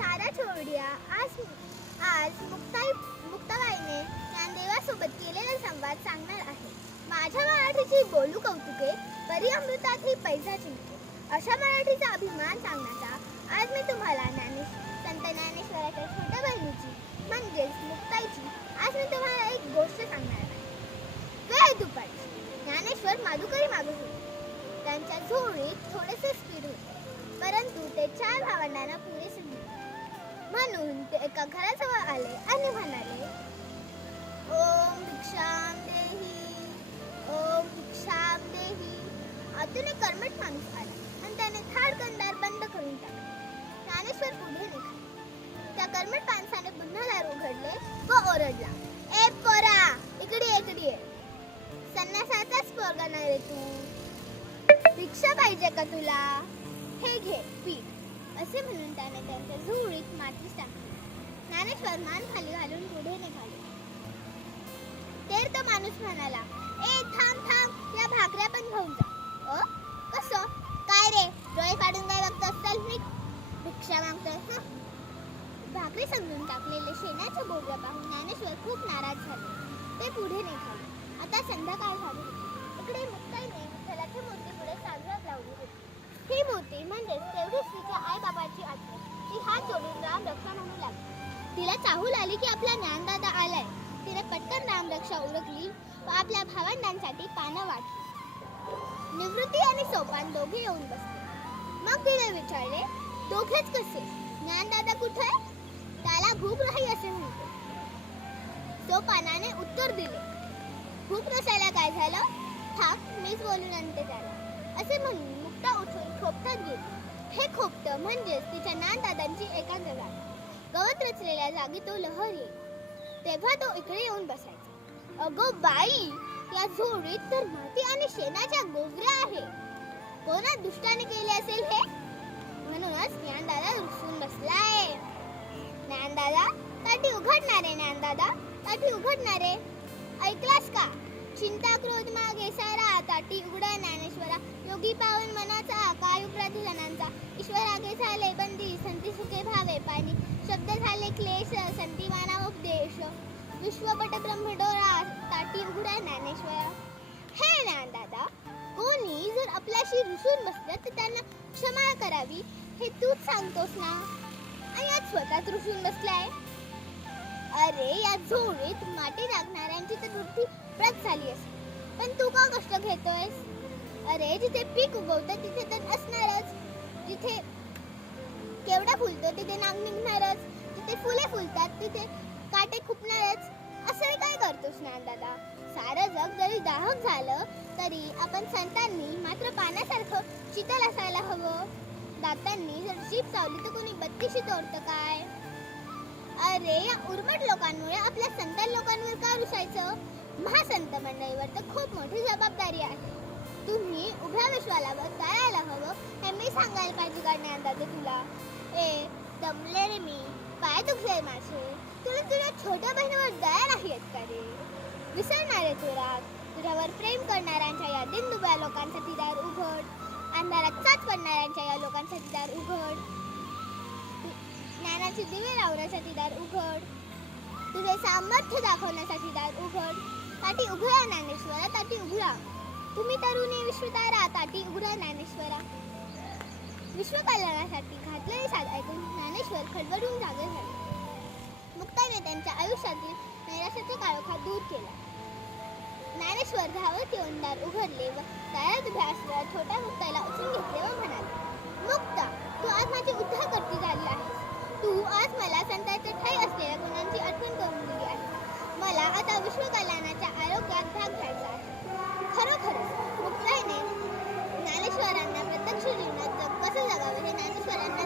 साऱ्या छोड्या आज आज मुक्ताबाईने ज्ञानदेवासोबत केलेला संवाद सांगणार आहे. माझ्या मराठीची बोलू कौतुके, परी अमृतातही पैजा जिंके, अशा मराठीचा अभिमान सांगण्याचा आज मी तुम्हाला संत ज्ञानेश्वराच्या छोट्या बहिणीची म्हणजेच मुक्ताईची आज मी तुम्हाला एक गोष्ट सांगणार आहे. वेळ दुपारची. ज्ञानेश्वर माधुकरी मागत होते. त्यांच्या झोळीत थोडेसे स्पीड होते, परंतु ते 4 भावंडांना पुरेसे नव्हते. म्हणून ते एका घराजवळ आले आणि म्हणाले, ओम भिक्षाम देही, ओम भिक्षाम देही. आतून एक कर्मठ माणूस आला आणि त्याने धाडकन दार बंद करून टाकले. ज्ञानेश्वर पुढे निघाले. त्या कर्मठ माणसाने पुन्हा दार उघडले व ओरडला, ए पोरा, इकडे ये. संन्यासाचाच पोरगा नाही रे तू. भिक्षा पाहिजे का तुला? हे घे पीठ, असे म्हणून त्याने त्यांच्या झोळीत माती टाकली. ज्ञानेश्वर मान खाली घालून पुढे निघाले. तर तो माणूस म्हणाला, ए थांब, या भाकऱ्या पण घेऊन जा. कसं काय रे, डोळे काढून काय बघतोस? चल निघ, भिक्षा मागतोय. भाकरी समजून टाकलेले शेणाच्या बोगद्या पाहून ज्ञानेश्वर खूप नाराज झाले. ते पुढे निघाले. आता संध्याकाळ झाली होती. इकडे मुक्ताईने विठ्ठलाच्या मूर्तीपुढे सालवात लावली होती. ही मूर्ती म्हणजेच तेवढीच तिच्या आईबाबाची आठवण. ती हात जोडून रामरक्षा म्हणू लागली. तिला चाहूल आली की आपला ज्ञानदादा आलाय. तिने पटकन रामरक्षा उरकली व आपल्या भावंडांसाठी पानं वाटली. निवृत्ती आणि सोपान दोघे येऊन बसले. मग तिने विचारले, दोघेच कसे? ज्ञानदादा कुठे? त्याला भूक नाही असे म्हणतो. सोपानाने उत्तर दिले, भूक नसायला काय झालं? थांब, मीच बोलून आणते त्याला. असे म्हणून मुक्ता उठून खोपटात गेली. हे खोपटं म्हणजेच तिच्या ज्ञानदादांची एकांत जागा. गवत रचलेल्या जागी तो लहर येई. तेव्हा तो इकडे येऊन बसायचा. अगो बाई, या झोळीत तर माती आणि शेणाच्या गोवऱ्या आहे. कोणा दुष्टाने केले असेल हे? म्हणूनच ज्ञानदादा रुसून बसलाय. ज्ञानदादा, ताटी उघडणारे. ज्ञानदादा, ताटी उघडणारे. ऐकलास का? चिंता क्रोध मागे सारा, ताटी उघडा ज्ञानेश्वरा. योगी पावन मनाचा, काय उपराधी जनांचा. ईश्वरागे झाले बंदी, संती सुखे भावे पाणी. शब्द झाले क्लेश, संती माना उपदेश. विश्वपट ब्रह्मडोरा, ताटी उघडा ज्ञानेश्वरा. हे ज्ञानदादा, कोणी जर आपल्याशी रुसून बसलं तर त्यांना क्षमा करावी, हे तूच सांगतोस ना? आणि आज स्वतःच रुसून बसलाय. अरे, या झोळीत माती टाकणाऱ्यांची तर वृत्ती प्रत झाली असेल, पण तू का कष्ट घेतोयस? अरे, जिथे पीक उगवतं तिथे तर असणारच. जिथे केवढा फुलतो तिथे नाग निघणारच. जिथे फुले फुलतात तिथे काटे खुपणारच. असं काय करतोस ज्ञानदादा? सारं जग जरी दाहक झालं तरी आपण संतांनी मात्र पाण्यासारखं शीतल असायला हवं. दातांनी जर जीभ चावली तर कोणी बत्तीशी तोडतं काय? अरे, या उर्मट लोकांमुळे आपल्या संत लोकांवर का रुसायचं? महासंत मंडळीवर तर खूप मोठी जबाबदारी आहे. तुम्ही उभ्या विश्वाला तळायला हवं, हे मी सांगायला पाहिजे का ज्ञानदादा तुला? ए, दमले रे मी, पाय दुखले माझे. तुला तुझ्या छोट्या बहिणीवर दया नाही येत का रे? विसरणारे तू राग. तुझ्यावर प्रेम करणाऱ्यांच्या या दिनदुबळ्या लोकांसाठी दार उघड. अंधारात चाच पडणाऱ्यांच्या या लोकांसाठी दार उघड. ज्ञानाचे दिवे लावण्यासाठी दार उघड. तुझे सामर्थ्य दाखवण्यासाठी दार उघड. ताटी उघडा ज्ञानेश्वरा, ताटी उघडा. तुम्ही तरुणी विश्वतारा, ताटी उघडा ज्ञानेश्वरा. विश्वकल्याणासाठी घातलेली साथ ऐकून ज्ञानेश्वर खडबडून जागे झाले. मुक्ताने त्यांच्या आयुष्यातील नैराश्याचा काळोखा दूर केला. ज्ञानेश्वर धावत येऊन दार उघडले व दारात उभ्या असलेल्या छोट्या मुक्ताला उचलून घेतले व म्हणाले, मुक्ता, तू आज माझी उद्धारकर्ती झाली आहेस. तू आज मला संतांच्या ठाई असलेल्या गुणांची आठवण करून दिली आहे. मला आता विश्वकल्याणाच्या आरोग्यात भाग घ्यायचा आहे. खरोखरच मुक्ताईने ज्ञानेश्वरांना प्रत्यक्ष जीवनात कसं जगावं हे ज्ञानेश्वरांना